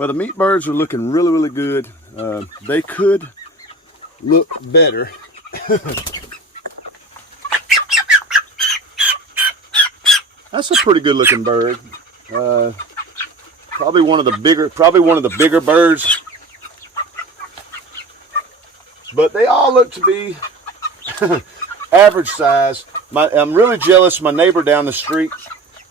Well, the meat birds are looking really, really good. They could look better. That's a pretty good looking bird. Probably one of the bigger birds. But they all look to be average size. I'm really jealous. My neighbor down the street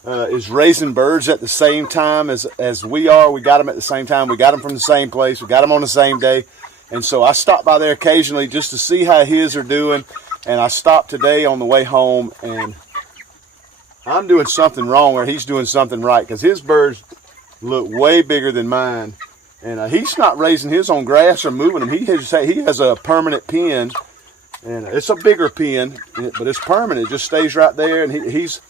is raising birds at the same time as we are. We got them at the same time. We got them from the same place. We got them on the same day. And so I stop by there occasionally just to see how his are doing. And I stopped today on the way home, and I'm doing something wrong or he's doing something right, because his birds look way bigger than mine. And he's not raising his on grass or moving them. He has a permanent pen, and it's a bigger pen, but it's permanent. It just stays right there. And he's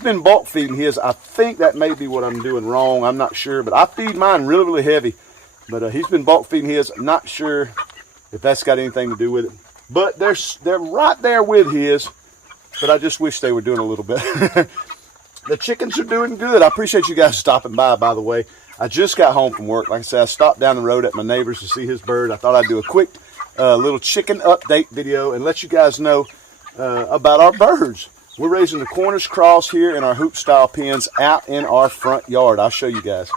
been bulk feeding his. I think that may be what I'm doing wrong. I'm not sure, but I feed mine really, really heavy. But he's been bulk feeding his. I'm not sure if that's got anything to do with it. But they're right there with his. But I just wish they were doing a little bit. The chickens are doing good. I appreciate you guys stopping by the way. I just got home from work. Like I said, I stopped down the road at my neighbor's to see his bird. I thought I'd do a quick little chicken update video and let you guys know about our birds. We're raising the Cornish cross here in our hoop style pens out in our front yard. I'll show you guys.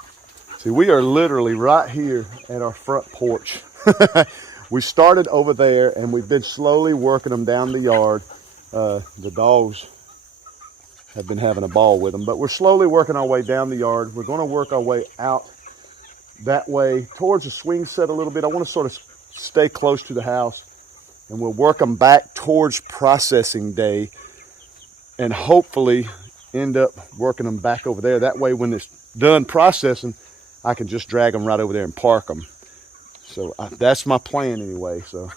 See, we are literally right here at our front porch. We started over there, and we've been slowly working them down the yard. The dogs have been having a ball with them, but we're slowly working our way down the yard. We're going to work our way out that way towards the swing set a little bit. I want to sort of stay close to the house, and we'll work them back towards processing day and hopefully end up working them back over there. That way, when it's done processing, I can just drag them right over there and park them. So that's my plan anyway. So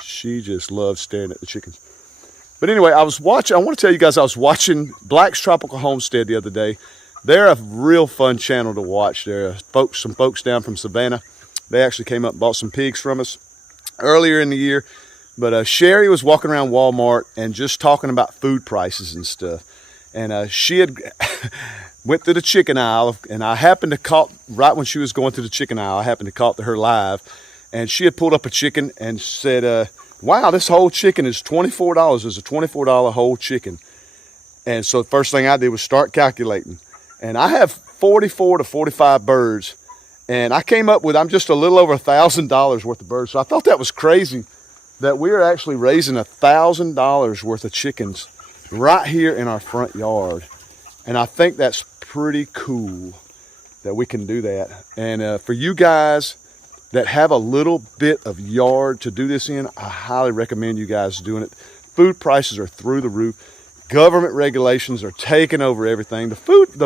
she just loves staring at the chickens. But anyway, I want to tell you guys, I was watching Black's Tropical Homestead the other day. They're a real fun channel to watch. There are some folks down from Savannah. They actually came up and bought some pigs from us earlier in the year. But Sherry was walking around Walmart and just talking about food prices and stuff. And she had went through the chicken aisle, and I happened to caught, right when she was going through the chicken aisle, I happened to caught her live. And she had pulled up a chicken and said, wow, this whole chicken is $24. It's a $24 whole chicken. And so the first thing I did was start calculating. And I have 44 to 45 birds. And I came up with, I'm just a little over $1,000 worth of birds. So I thought that was crazy that we are actually raising $1,000 worth of chickens right here in our front yard. And I think that's pretty cool that we can do that. And for you guys that have a little bit of yard to do this in, I highly recommend you guys doing it. Food prices are through the roof. Government regulations are taking over everything. The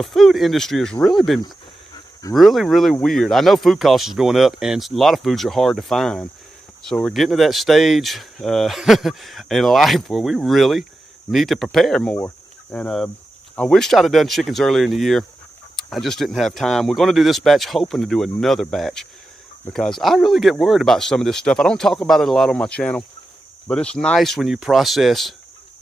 food industry has really been really weird. I know food costs is going up, and a lot of foods are hard to find. So we're getting to that stage in life where we really need to prepare more. And I wished I'd have done chickens earlier in the year. I just didn't have time. We're going to do this batch, hoping to do another batch, because I really get worried about some of this stuff. I don't talk about it a lot on my channel, but it's nice when you process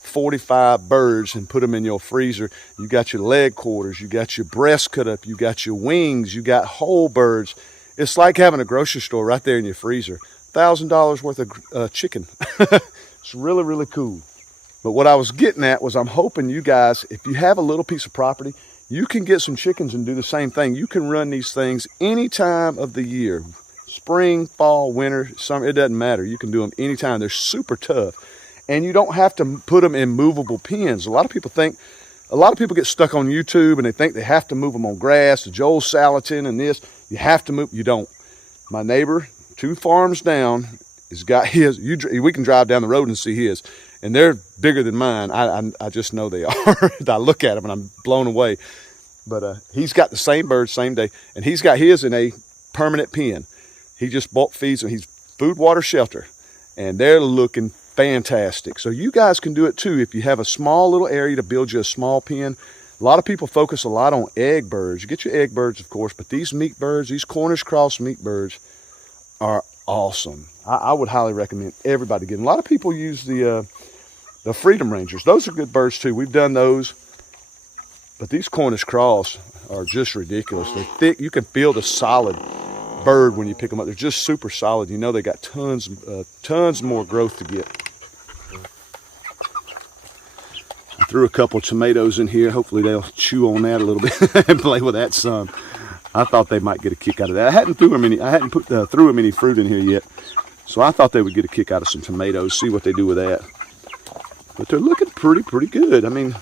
45 birds and put them in your freezer. You got your leg quarters, you got your breast cut up, you got your wings, you got whole birds. It's like having a grocery store right there in your freezer. $1,000 worth of chicken. It's really cool. But what I was getting at was, I'm hoping you guys, if you have a little piece of property, you can get some chickens and do the same thing. You can run these things any time of the year. Spring, fall, winter, summer, it doesn't matter. You can do them anytime. They're super tough. And you don't have to put them in movable pens. A lot of people get stuck on YouTube and they think they have to move them on grass. The Joel Salatin and this, you have to move. You don't. My neighbor, 2 farms down, has got his. We can drive down the road and see his. And they're bigger than mine. I just know they are. I look at them and I'm blown away. But he's got the same birds, same day. And he's got his in a permanent pen. He just bulk feeds them. He's food, water, shelter. And they're looking fantastic. So you guys can do it too if you have a small little area to build you a small pen. A lot of people focus a lot on egg birds. You get your egg birds, of course, but these meat birds, these Cornish cross meat birds are awesome. I would highly recommend everybody get them. A lot of people use the The Freedom Rangers, those are good birds too. We've done those. But these Cornish Cross are just ridiculous. They're thick. You can feel the solid bird when you pick them up. They're just super solid. You know they got tons more growth to get. I threw a couple of tomatoes in here. Hopefully they'll chew on that a little bit and play with that some. I thought they might get a kick out of that. I hadn't threw them any fruit in here yet, so I thought they would get a kick out of some tomatoes. See what they do with that. But they're looking pretty good. I mean,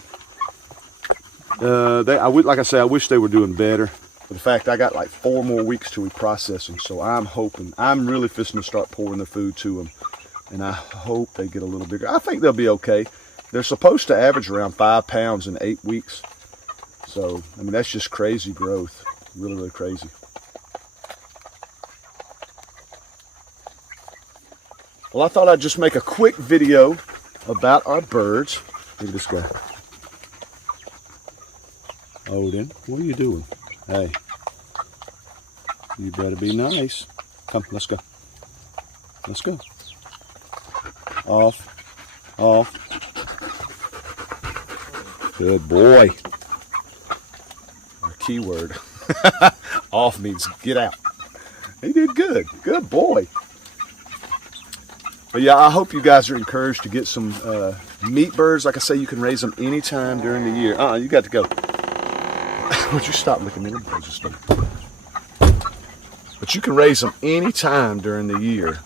like I say, I wish they were doing better. But in fact, I got like 4 more weeks till we process them, so I'm really fixing to start pouring the food to them, and I hope they get a little bigger. I think they'll be okay. They're supposed to average around 5 pounds in 8 weeks. So, I mean, that's just crazy growth. Really crazy. Well, I thought I'd just make a quick video about our birds. Look at this guy. Odin, what are you doing? Hey, you better be nice. Come, let's go. Let's go. Off. Good boy. Our keyword. Off means get out. He did good. Good boy. But yeah, I hope you guys are encouraged to get some meat birds. Like I say, you can raise them anytime during the year. You got to go. Would you stop licking me? But you can raise them anytime during the year.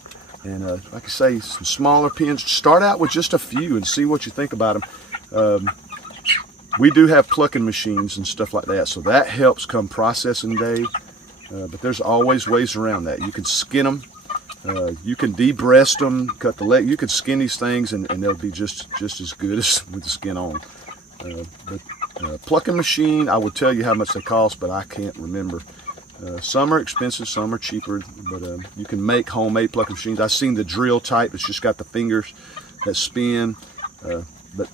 And like I say, some smaller pens. Start out with just a few and see what you think about them. We do have plucking machines and stuff like that, so that helps come processing day. But there's always ways around that. You can skin them. You can de-breast them, cut the leg. You can skin these things, and they'll be just as good as with the skin on. Plucking machine, I would tell you how much they cost, but I can't remember. Some are expensive, some are cheaper, but you can make homemade plucking machines. I've seen the drill type that's just got the fingers that spin. But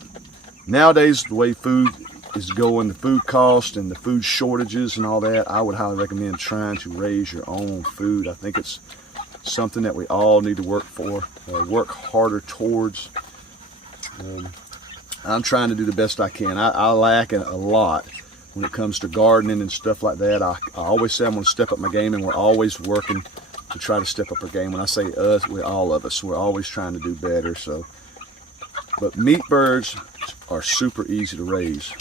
nowadays, the way food is going, the food cost and the food shortages and all that, I would highly recommend trying to raise your own food. I think it's something that we all need to work for, work harder towards. I'm trying to do the best I can. I lack a lot when it comes to gardening and stuff like that. I always say I'm going to step up my game, and we're always working to try to step up our game. When I say us, we're all of us. We're always trying to do better. So, but meat birds are super easy to raise.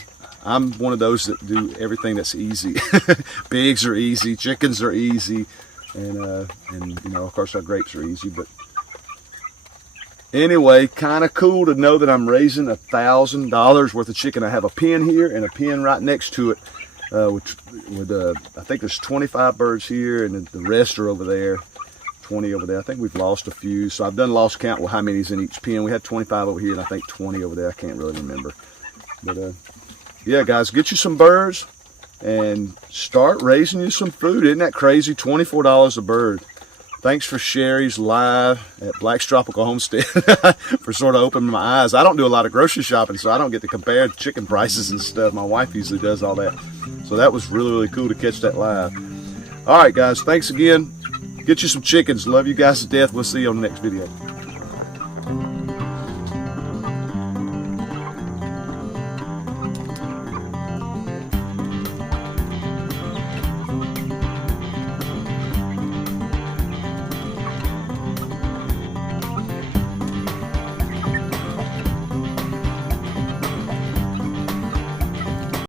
I'm one of those that do everything that's easy. Pigs are easy, chickens are easy, and you know, of course our grapes are easy. But anyway, kind of cool to know that I'm raising $1,000 worth of chicken. I have a pen here and a pen right next to it, with I think there's 25 birds here, and the rest are over there. 20 over there. I think we've lost a few, so I've done lost count with how many's in each pen. We had 25 over here, and I think 20 over there. I can't really remember. But yeah, guys, get you some birds and start raising you some food. Isn't that crazy? $24 a bird. Thanks for Sherry's live at Black's Tropical Homestead for sort of opening my eyes. I don't do a lot of grocery shopping, so I don't get to compare chicken prices and stuff. My wife usually does all that. So that was really cool to catch that live. All right, guys, thanks again. Get you some chickens. Love you guys to death. We'll see you on the next video.